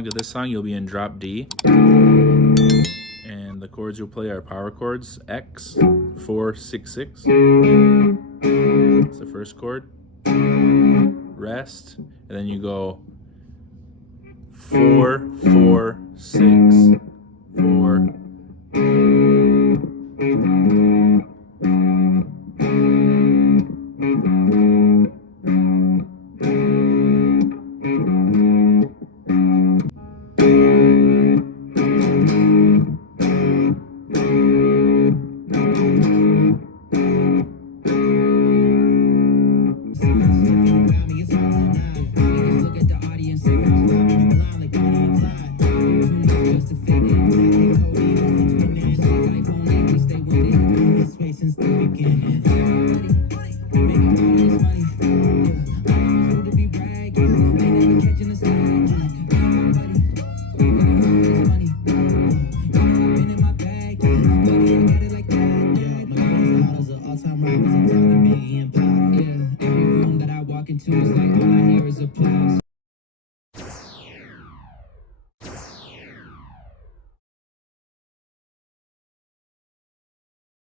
along to this song, you'll be in drop D. And the chords you'll play are power chords. X, 4, 6, 6. That's the first chord. Rest. And then you go 4, 4, 6, 4. Into is like all I hear is applause.